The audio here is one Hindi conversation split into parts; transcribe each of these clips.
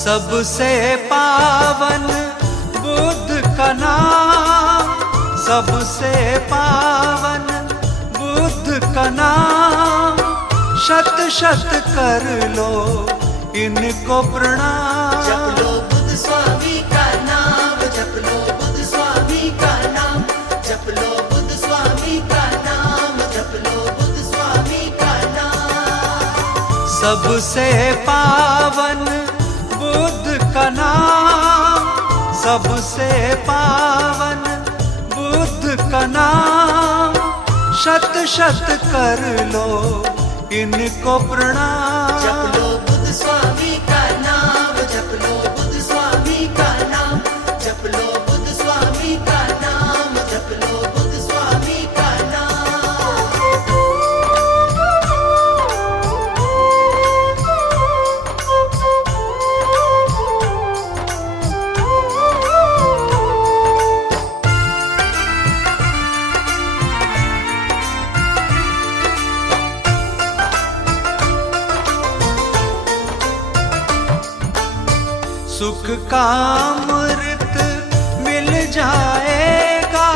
सबसे पावन बुद्ध का नाम, सबसे पावन बुद्ध का नाम। शत शत कर लो इनको प्रणाम। जप लो बुद्ध स्वामी का नाम, जप लो बुद्ध स्वामी का नाम, जप लो बुद्ध स्वामी का नाम, जप लो बुद्ध स्वामी का नाम। सबसे पावन बुद्ध का नाम, सबसे पावन बुद्ध का नाम। शत शत कर लो इनको प्रणाम। जप लो बुद्ध स्वामी का नाम, जप लो बुद्ध स्वामी का नाम, जप लो बुद्ध स्वामी का नाम, जप लो बुद्ध स्वामी का नाम। सुख का अमृत मिल जाएगा,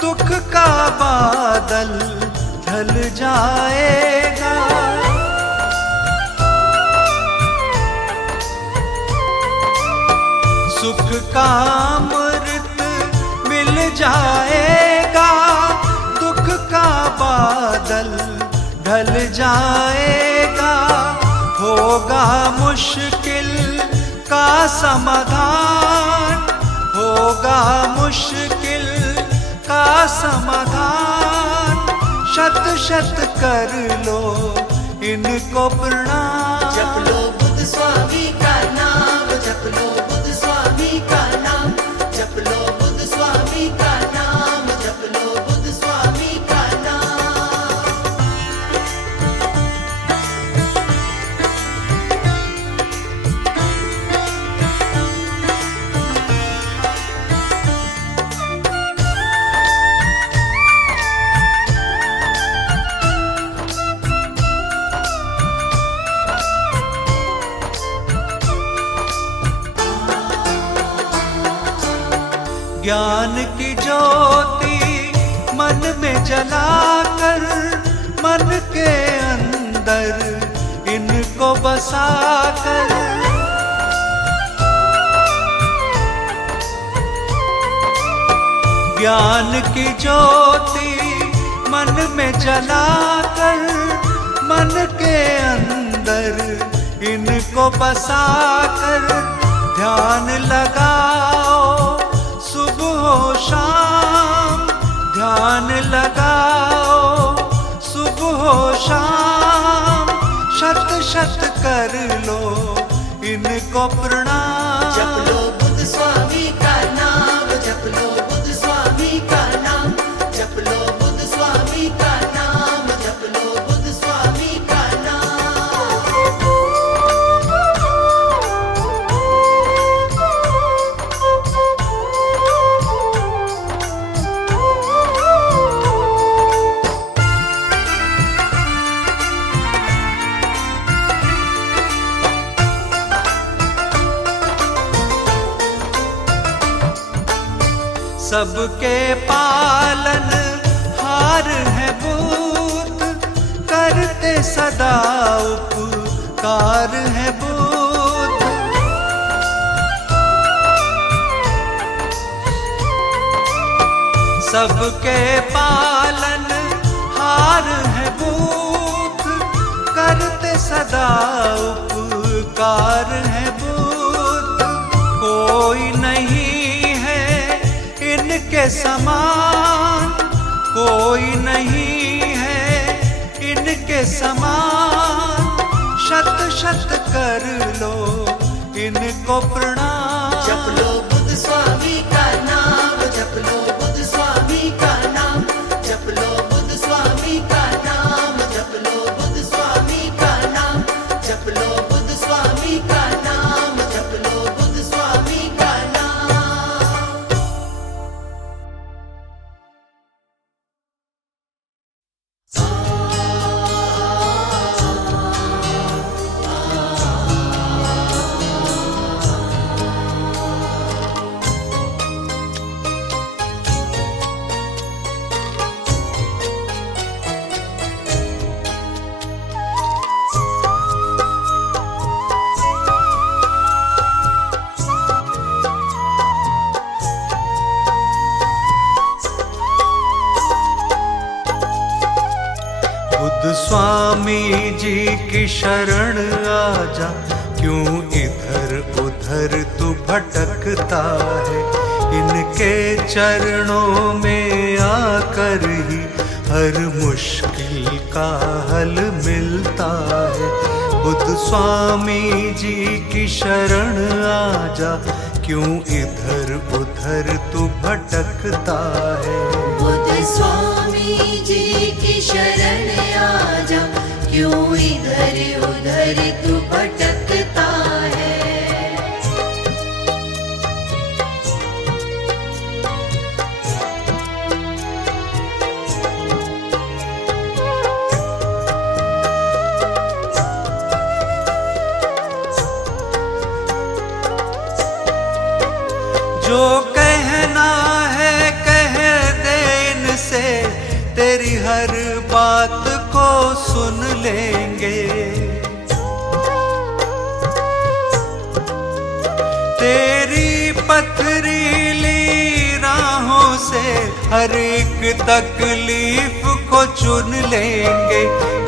दुख का बादल ढल जाएगा। सुख का अमृत मिल जाएगा, दुख का बादल ढल जाएगा। होगा मुश्किल का समाधान, होगा मुश्किल का समाधान। शत शत कर लो इनको प्रणाम। जप लो बुद्ध स्वामी का नाम, जप लो बुद्ध स्वामी का नाम, जप लो बुद्ध स्वामी का नाम, जप लो बुद्ध स्वामी का नाम। ज्ञान की ज्योति मन में जलाकर, मन के अंदर इनको बसाकर। ज्ञान की ज्योति मन में जलाकर, मन के अंदर इनको बसाकर। ध्यान लगाओ सुबह हो शाम, ध्यान लगाओ सुबह हो शाम। शत शत कर लो इनको प्रणाम। जप लो बुद्ध स्वामी का नाम, जप लो बुद्ध स्वामी का नाम, जप लो बुद्ध स्वामी का नाम, जप लो बुद्ध स्वामी का नाम। सबके पालन हार है बुद्ध, करते सदा उपकार है बुद्ध। सबके पालन हार है बुद्ध, करते सदा उपकार है बुद्ध। कोई नहीं इनके समान, कोई नहीं है इनके समान। शत शत कर लो इनको प्रणाम। जप लो बुद्ध स्वामी का नाम, जप लो बुद्ध स्वामी का नाम, जप लो बुद्ध स्वामी का नाम, जप लो बुद्ध स्वामी का नाम, जप लो बुद्ध स्वामी का नाम, जप लो बुद्ध स्वामी का नाम। बुद्ध स्वामी जी की शरण आजा, क्यों इधर उधर तू भटकता है। इनके चरणों में आकर ही हर मुश्किल का हल मिलता है। बुद्ध स्वामी जी की शरण आजा, क्यों इधर उधर तू भटकता है। बुद्ध स्वामी जी की शरण आजा, क्यों इधर उधर तू भटकता है। जो कहना है कह दे इनसे, तेरी हर बात को सुन लेंगे। तेरी पथरीली राहों से हर एक तकलीफ को चुन लेंगे।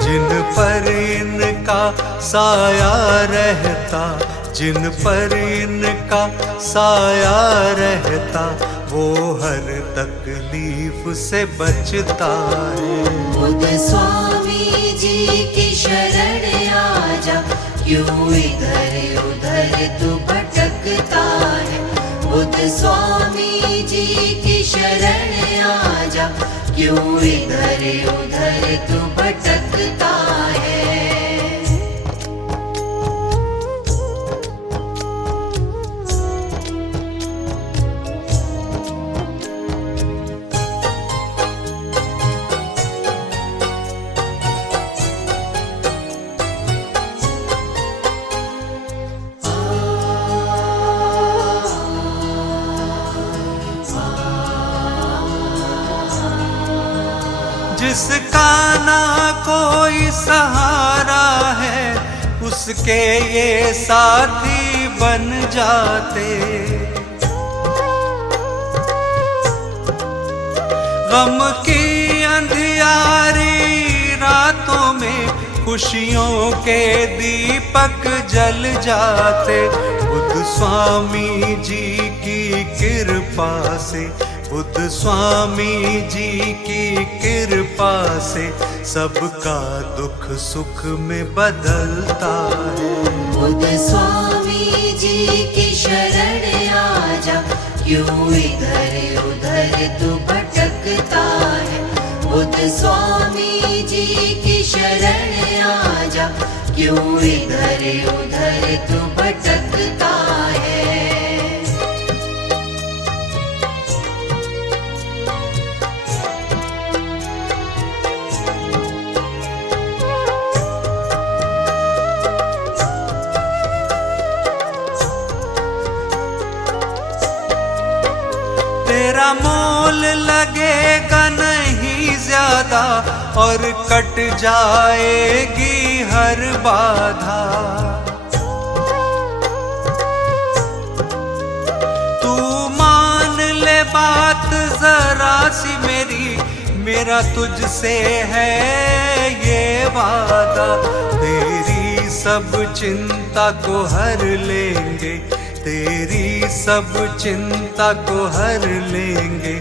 जिन पर इनका साया रहता, जिन पर इनका साया रहता, वो हर तकलीफ से बचता है। बुद्ध स्वामी जी की शरण आजा, क्यों इधर उधर तू भटकता है। बुद्ध स्वामी जी की शरण आजा, क्यों इधर उधर तू भटकता है। जिसका ना कोई सहारा है, उसके ये साथी बन जाते। गम की अंधियारी रातों में खुशियों के दीपक जल जाते। बुद्ध स्वामी जी की कृपा से, बुद्ध स्वामी जी की कृपा से सबका दुख सुख में बदलता है। बुद्ध स्वामी जी की शरण आजा, क्यों इधर उधर तू भटकता है। बुद्ध स्वामी जी की शरण आजा, क्यों इधर उधर तू भटकता है। तेरा मोल लगेगा नहीं ज्यादा, और कट जाएगी हर बाधा। तू मान ले बात जरा सी मेरी, मेरा तुझसे है ये वादा। तेरी सब चिंता को हर लेंगे, तेरी सब चिंता को हर लेंगे।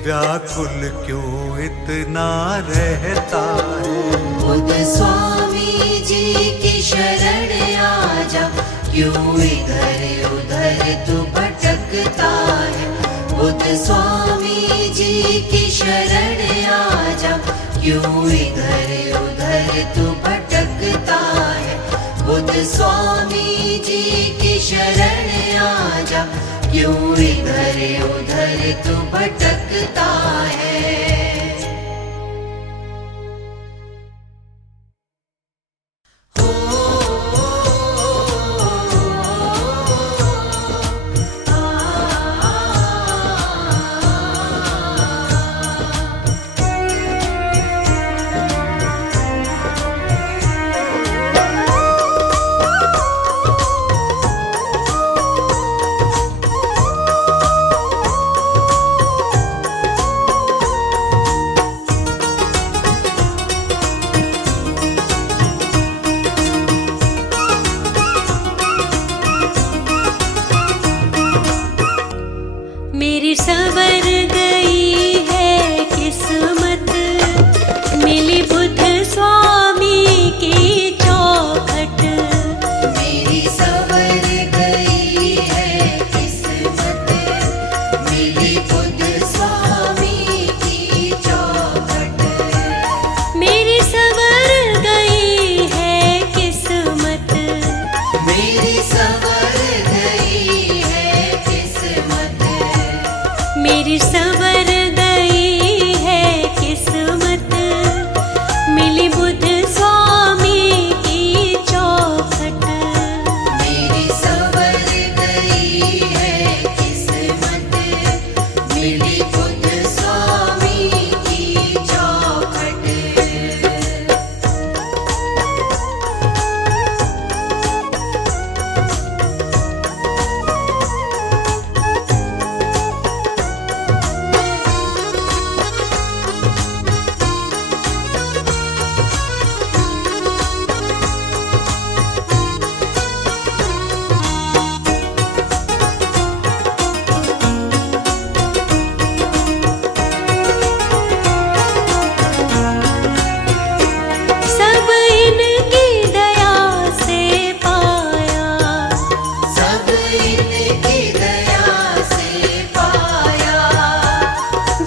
व्याकुल क्यों इतना रहता है। बुद्ध स्वामी जी की शरण आजा, क्यों इधर उधर तू भटकता है। बुद्ध स्वामी जी की शरण आजा, क्यों इधर उधर तू भटकता है। बुद्ध स्वामी जी की शरण आजा, क्यों इधर उधर तू भटकता है।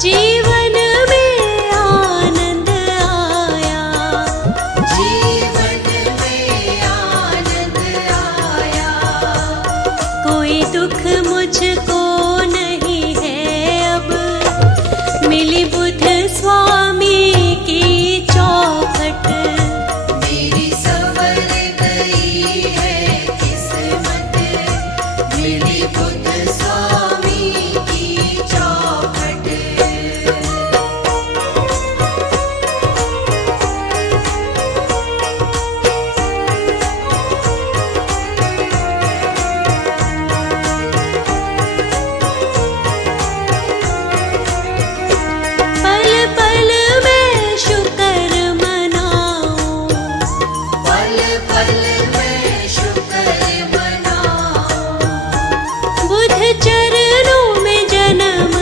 जीवन में आनंद आया, जीवन में आनंद आया। कोई दुख मुझको नहीं है अब, मिली बुद्ध स्वामी की चौखट। मेरी संवर गई है किस्मत, मिली बुद्ध स्वामी की चौखट। पल पल मैं शुक्र मनाऊं, पल पल में शुक्र मनाऊं, बुद्ध चरणों में जन्म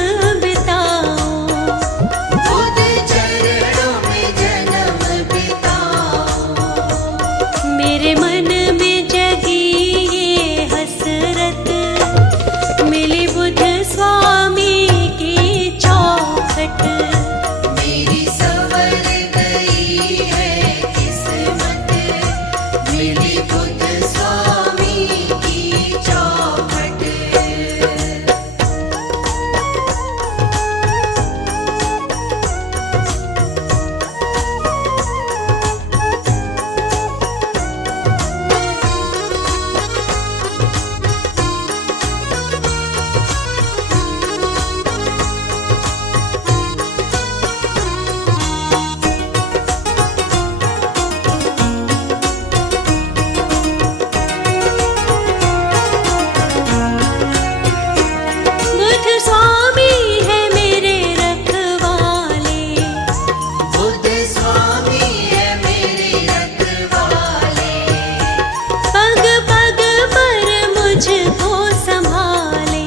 बिताऊं। बुद्ध चरणों में जन्म बिताऊं। मेरे मन में जगी ये हसरत, मिली बुद्ध स्वामी की चौखट। मेरी संवर गई है किस्मत, मिली बुद्ध स्वामी की चौखट। बुद्ध स्वामी है मेरे रखवाले, बुद्ध स्वामी है मेरे रखवाले, पग पग पर मुझको संभाले।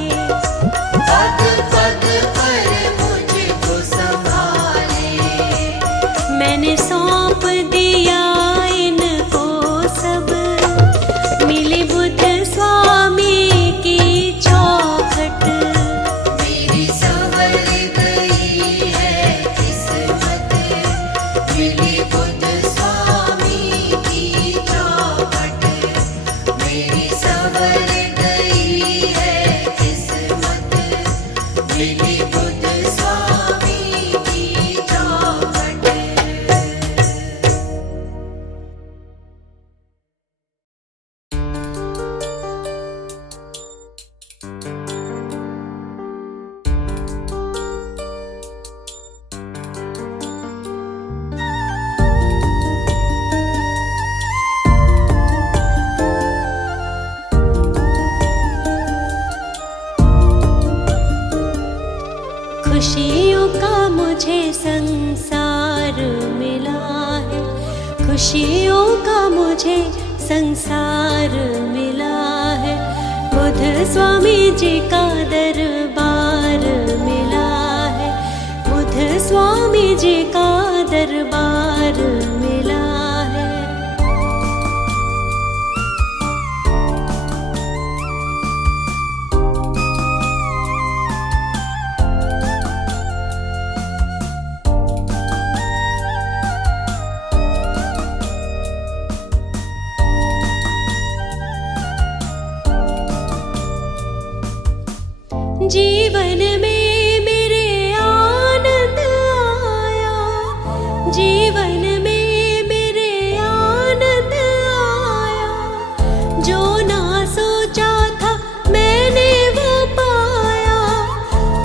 पग पग पर मुझको संभाले। मैंने सौंप दिया इनको सब, मिली बुद्ध स्वामी की चौखट। मेरी संवर गई है किस्मत, मिली बुद्ध स्वामी की चौखट। मेरी संवर गई है किस्मत, मिली बुद्ध स्वामी की चौखट। खुशियों का मुझे संसार मिला है, खुशियों का मुझे संसार मिला है। बुद्ध स्वामी जी का दरबार मिला है, बुद्ध स्वामी जी का दरबार मिला है। जीवन में मेरे आनंद आया, जीवन में मेरे आनंद आया। जो ना सोचा था मैंने वो पाया,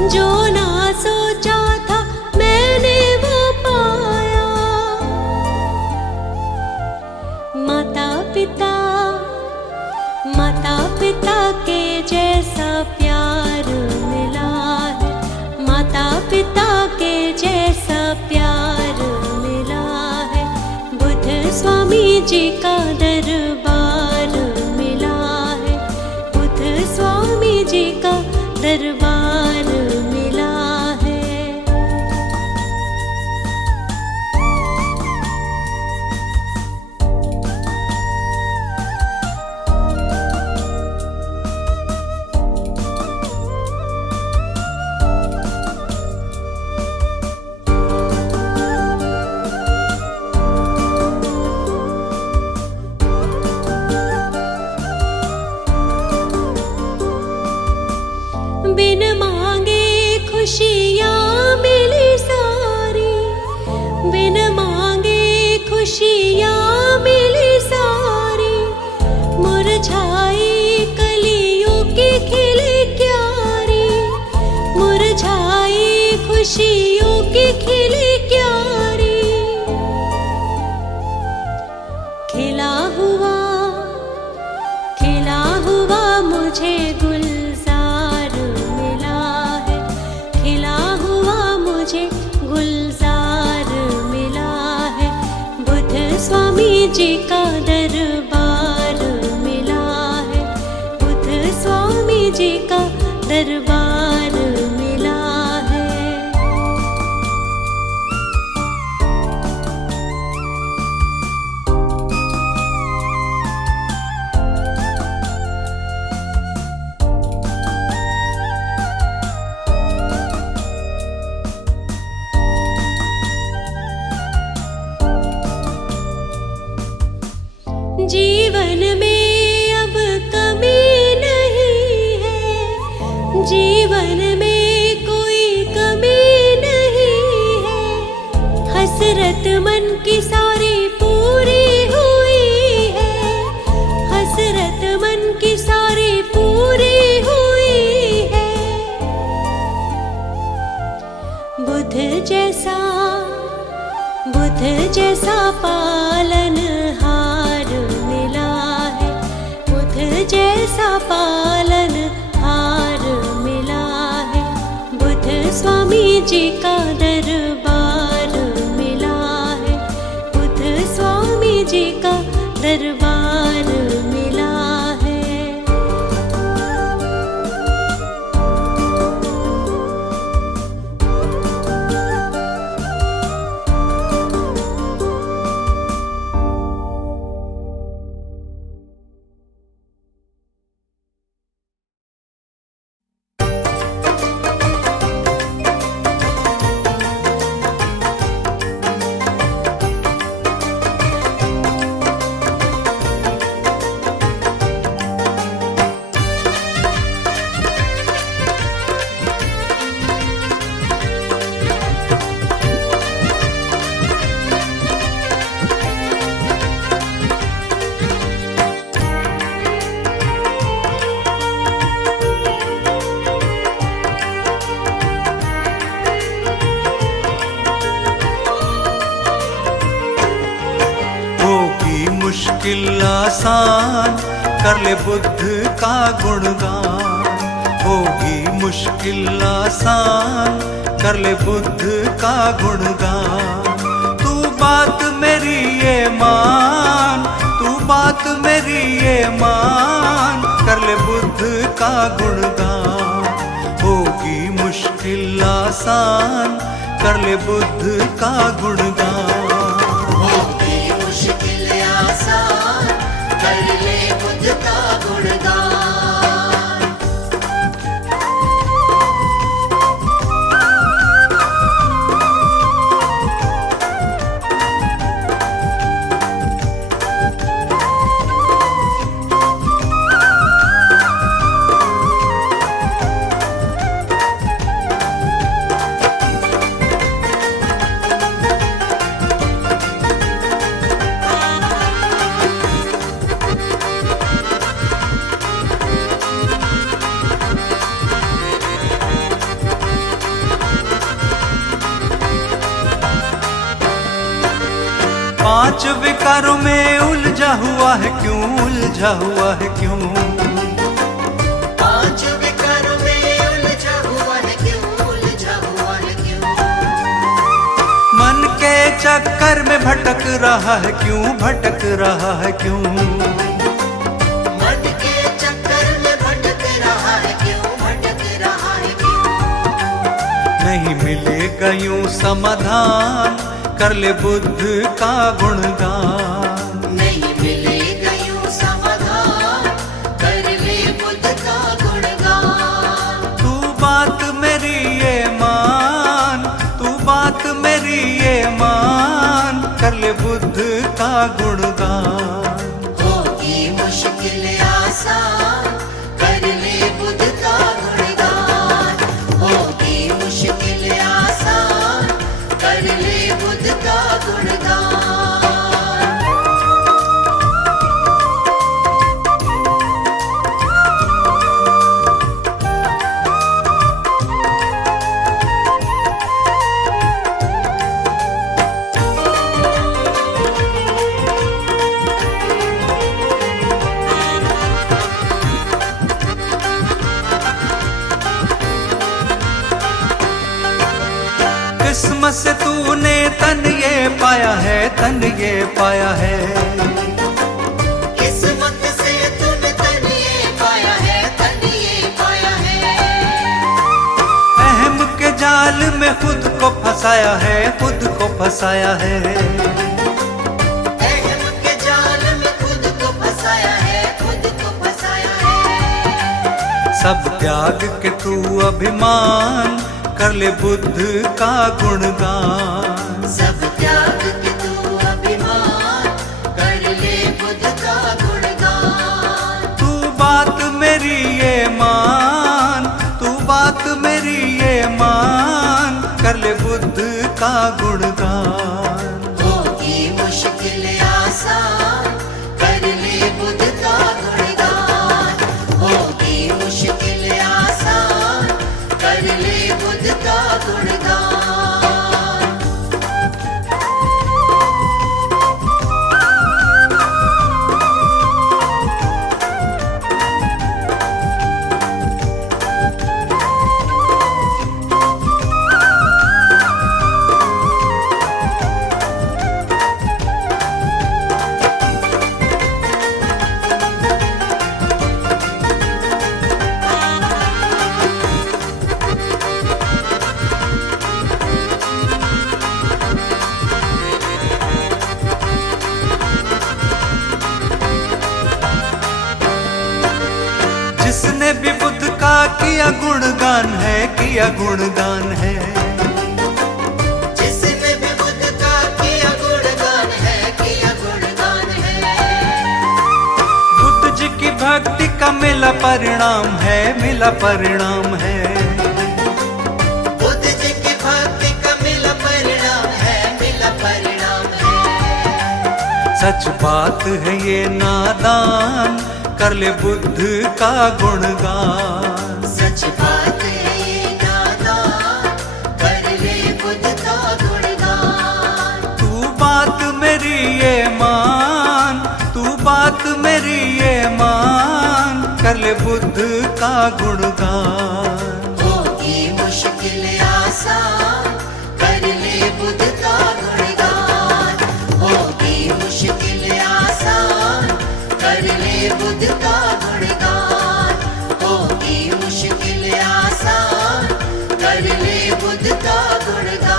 जो ना सोचा था मैंने वो पाया। माता पिता, माता पिता के जैसा प्यार मिला है, माता पिता के जैसा प्यार मिला है। बुद्ध स्वामी जी का दरबार मिला है, बुद्ध स्वामी जी का दरबार मिला है। की खिली क्यारी, खिला हुआ मुझे गुलजार मिला है, खिला हुआ मुझे गुलजार मिला है। बुद्ध स्वामी जी का दरबार मिला है, बुद्ध स्वामी जी का दरबार मिला है। जीवन में अब कमी नहीं है, जीवन में कोई कमी नहीं है। हसरत मन की सारी पूरी हुई है, हसरत मन की सारी पूरी हुई है। बुद्ध जैसा पालनहार मिला है, बुद्ध जैसा पालनहार मिला है। बुद्ध स्वामी जी का दरबार मिला है, बुद्ध स्वामी जी का दरबार मिला है। मुश्किल आसान कर ले बुद्ध का गुणगान, होगी मुश्किल आसान कर ले बुद्ध का गुणगान। तू बात मेरी ये मान, तू बात मेरी ये मान कर ले बुद्ध का गुणगान। होगी मुश्किल आसान कर ले बुद्ध का गुणगान। मुश्किल आसान कर ले बुद्ध का गुणगान। पांच विकारों में उलझा हुआ है क्यों, उलझा हुआ है क्यों? पांच विकारों में उलझा हुआ है क्यों, उलझा हुआ है क्यों? मन के चक्कर में भटक रहा है क्यों, भटक रहा है क्यों? मन के चक्कर में भटक रहा है क्यों, भटक रहा है क्यों? नहीं मिलेगा यूं समाधान कर ले बुद्ध का गुणगान। नहीं मिलेगा यूं समाधान कर ले बुद्ध का गुणगान। तू बात मेरी ये मान, तू बात मेरी ये मान कर ले बुद्ध का गुणगान। होगी मुश्किल आसान कर ले बुद्ध का गुणगान। होगी मुश्किल आसान कर ले बुद्ध का गुणगान। किस्मत से तूने तन ये पाया है, तन ये पाया है। किस्मत से तूने तन ये पाया है, तन ये पाया है। अहम के जाल में खुद को फंसाया है, खुद को फंसाया है। अहम के जाल में खुद को फंसाया है, खुद को फंसाया है। सब त्याग के तू अभिमान कर ले बुद्ध का गुणगान। सब त्याग के तू अभिमान कर ले बुद्ध का गुणगान। तू बात मेरी ये मान, तू बात मेरी ये मान, कर ले बुद्ध का गुणगान। होगी मुश्किल आसान कर ले बुद्ध का गुणगान। होगी मुश्किल आसान कर ले बुद्ध का गुणगान। जिसने भी बुद्ध का किया गुणगान है, किया गुणगान है। जिसने भी बुद्ध का किया गुणगान है, किया गुणगान है। बुद्ध जी की भक्ति का मिला परिणाम है, मिला परिणाम है। बुद्ध जी की भक्ति का मिला परिणाम है, मिला परिणाम है। सच बात है ये नादान, कर ले बुद्ध का गुणगान। सच बात है ये नादान कर ले बुद्ध का गुणगान। तू बात मेरी ये मान, तू बात मेरी ये मान, कर ले बुद्ध का गुणगान। होगी मुश्किल आसान कर ले बुद्ध का गुणगान। होगी मुश्किल आसान कर ले बुद्ध का गुणगान। होगी मुश्किल आसान कर ले बुद्ध का गुणगान।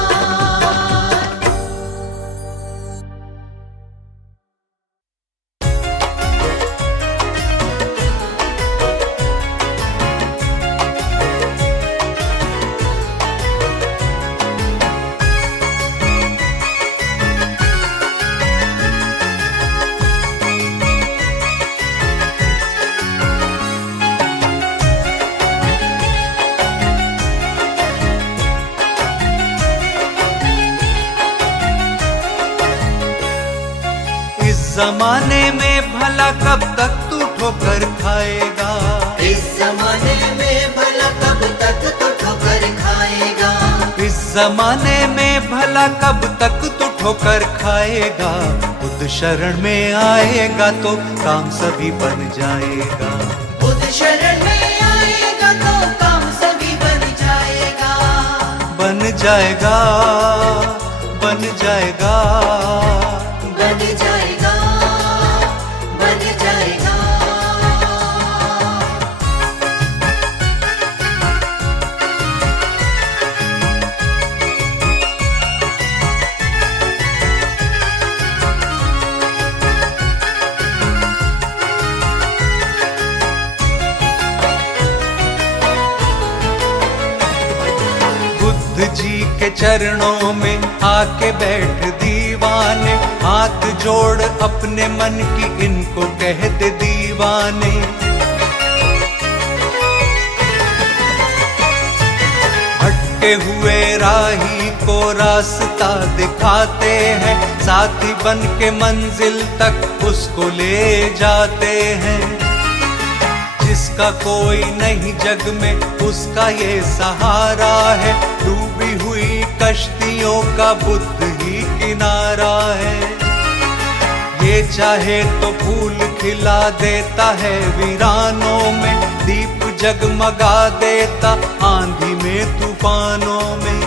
जमाने में भला कब तक तू ठोकर खाएगा। इस जमाने में भला कब तक तो ठोकर खाएगा। इस जमाने में भला कब तक तू ठोकर खाएगा। बुद्ध शरण में आएगा तो काम सभी बन जाएगा। बुद्ध शरण में आएगा तो काम सभी बन जाएगा। बन जाएगा, बन जाएगा, बन जाएगा, बन जाएगा। बुद्ध जी के चरणों में आके बैठ दीवाने। हाथ जोड़ अपने मन की इनको कह दे दीवाने। भटके हुए राही को रास्ता दिखाते हैं। साथी बन के मंजिल तक उसको ले जाते हैं। जिसका कोई नहीं जग में उसका ये सहारा है। डूबी हुई कश्तियों का बुद्ध ही किनारा है। ये चाहे तो फूल खिला देता है वीरानों में। दीप जगमगा देता आंधी में तूफानों में।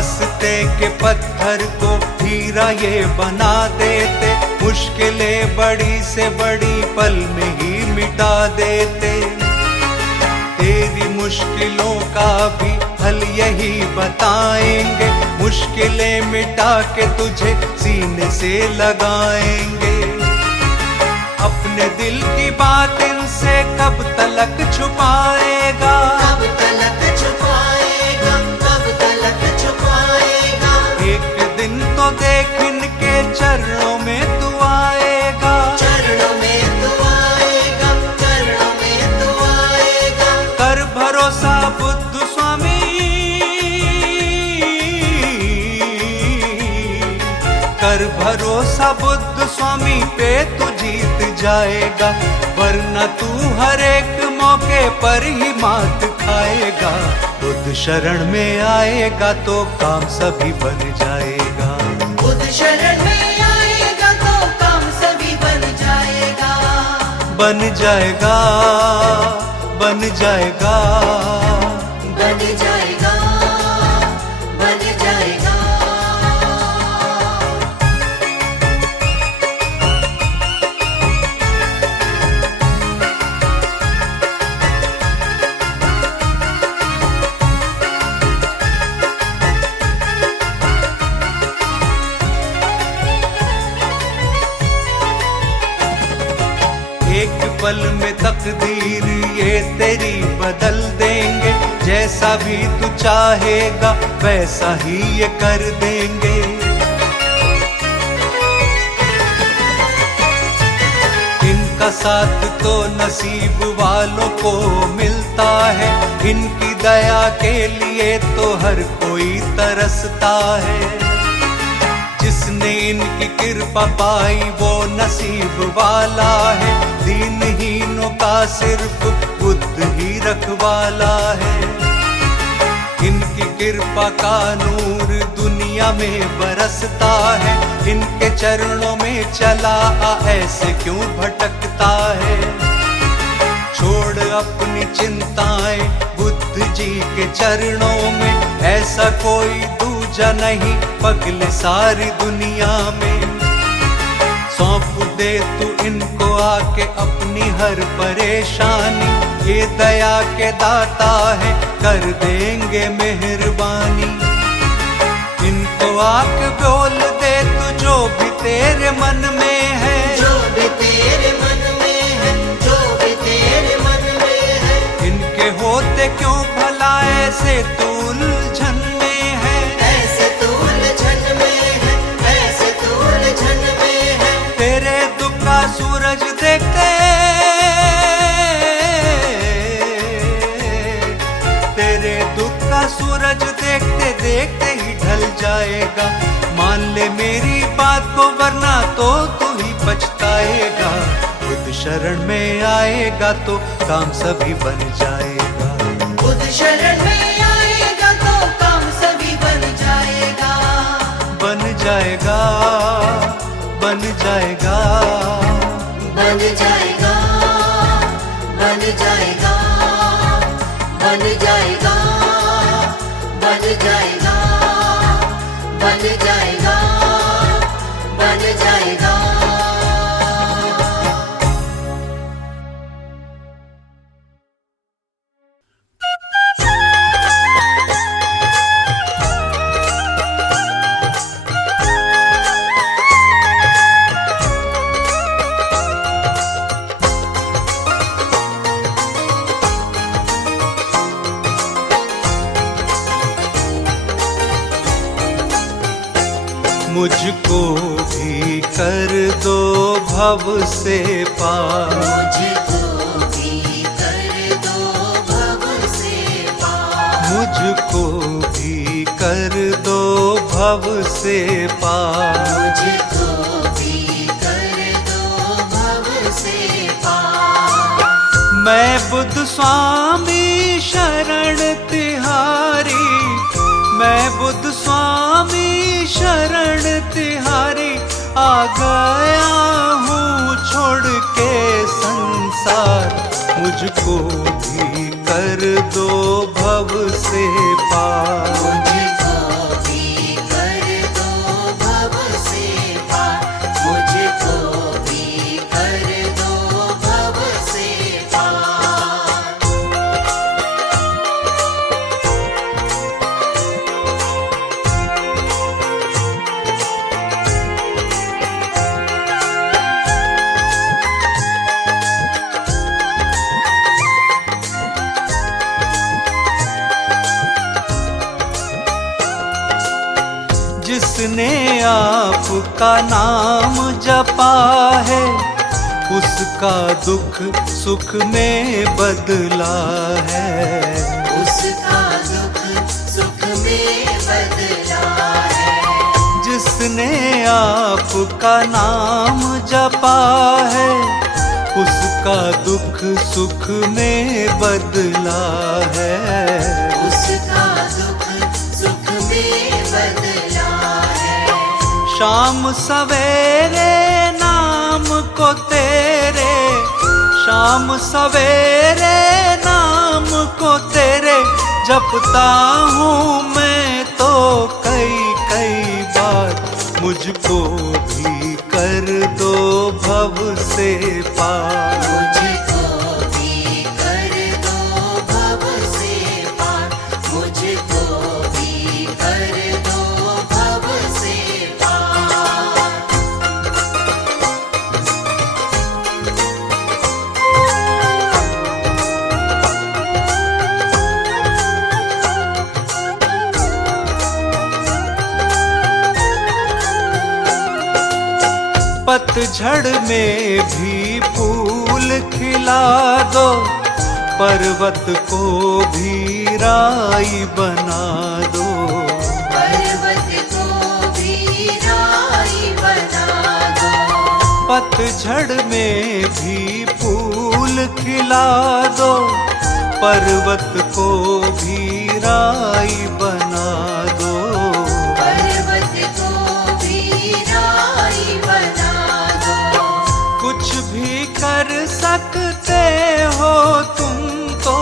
रास्ते के पत्थर को हीरा ये बना देते, मुश्किलें बड़ी से बड़ी पल में ही मिटा देते। तेरी मुश्किलों का भी हल यही बताएंगे, मुश्किलें मिटा के तुझे सीने से लगाएंगे। अपने दिल की बात इनसे कब तलक छुपाएगा, कब तलक छुपाएगा, कब तलक छुपाएगा। एक दिन तो देख इनके चरणों में तू आएगा, चरणों में तू आएगा, चरणों में तू आएगा। कर भरोसा बुद्ध स्वामी, कर भरोसा बुद्ध स्वामी पे तू जीत जाएगा, वरना तू हर एक मौके पर ही मात खाएगा। बुद्ध शरण में आएगा तो काम सभी बन जाएगा, बुद्ध शरण में आएगा तो काम सभी बन जाएगा, बन जाएगा, बन जाएगा, बन जाएगा, बन जाएगा। एक पल में तकदीर ये तेरी बदल देंगे, जैसा भी तू चाहेगा वैसा ही ये कर देंगे। इनका साथ तो नसीब वालों को मिलता है, इनकी दया के लिए तो हर कोई तरसता है। जिसने इनकी कृपा पाई वो नसीब वाला है, दीनहीनों का सिर्फ बुद्ध ही रखवाला है। इनकी कृपा का नूर दुनिया में बरसता है, इनके चरणों में चला ऐसे क्यों भटकता है। छोड़ अपनी चिंताएं बुद्ध जी के चरणों में, ऐसा कोई दूजा नहीं पगले सारी दुनिया में। सौंप दे तू इनको आके अपनी हर परेशानी, ये दया के दाता है कर देंगे मेहरबानी। इनको आके बोल दे तू जो भी तेरे मन में है, जो भी तेरे मन में है, जो भी तेरे मन में है। इनके होते क्यों भला ऐसे तू उलझन में है, ऐसे तू उलझन में है, ऐसे तू उलझन में है। तेरे दुख का सूरज देखते, तेरे दुख का सूरज देखते देखते ही ढल जाएगा। मान ले मेरी बात को वरना तो तू ही पछताएगा। बुद्ध शरण में आएगा तो काम सभी बन जाएगा, बुद्ध शरण में आएगा तो काम सभी बन जाएगा, बन जाएगा, बन जाएगा, बन जाएगा, बन जाएगा, बन जाएगा, बन जाएगा, बन जाएगा, बन जाएगा। मुझको भी कर दो भव से पार, मुझको भी कर दो भव से पार, मुझको भी कर दो भव से पार, मुझको भी कर दो भव से पार। मैं बुद्ध स्वामी शरण तिहारी, मैं बुद्ध स्वामी शरण तिहारी, आ गया हूँ छोड़ के संसार। मुझको भी कर दो भव से पार, मुझको भी जिसने आपका नाम जपा है, उसका दुख सुख में बदला है। उसका दुख सुख में बदला है। जिसने आपका नाम जपा है, उसका दुख सुख में बदला है। उसका दुख सुख में बदला है। शाम सवेरे नाम को तेरे, शाम सवेरे नाम को तेरे जपता हूँ मैं तो कई कई बार। मुझको भी कर दो भव से पार। मुझको भी कर दो भव से पार। मुझको भी कर दो भव से पार। पतझड़ में भी फूल खिला दो, पर्वत को भी राई बना दो। पर्वत को भी राई बना दो। पतझड़ में भी फूल खिला दो, पर्वत को भी राई बना दो। पर्वत को भी राई बना दो। कुछ भी कर सकते हो तुम तो,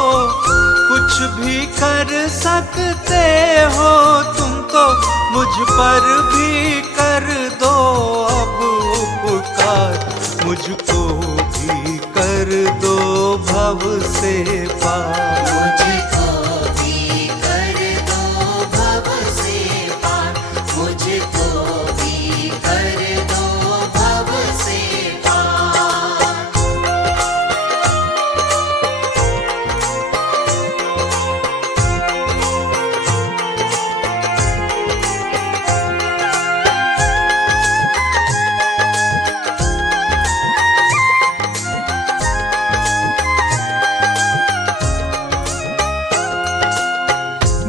कुछ भी कर सकते हो तुम तो, मुझ पर भी कर दो अब उपकार। मुझको भी कर दो भव से पार। मुझको भी कर दो भव से पार। मुझको भी कर दो भव से पार।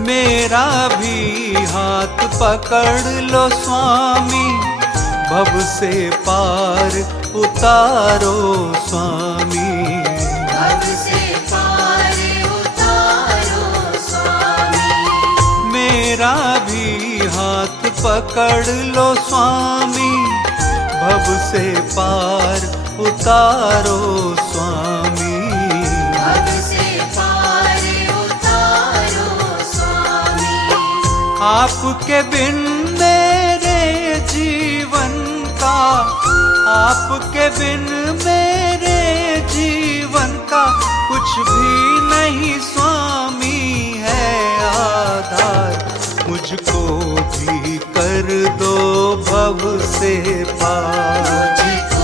मेरा भी हाथ पकड़ लो स्वामी, भव से पार उतारो स्वामी। भव से पार उतारो स्वामी। मेरा भी हाथ पकड़ लो स्वामी, भव से पार उतारो स्वामी। भव से पार उतारो स्वामी। आपके बिन मेरे जीवन का, आपके बिन मेरे जीवन का कुछ भी नहीं स्वामी है आधार। मुझको भी कर दो भव से पार। मुझको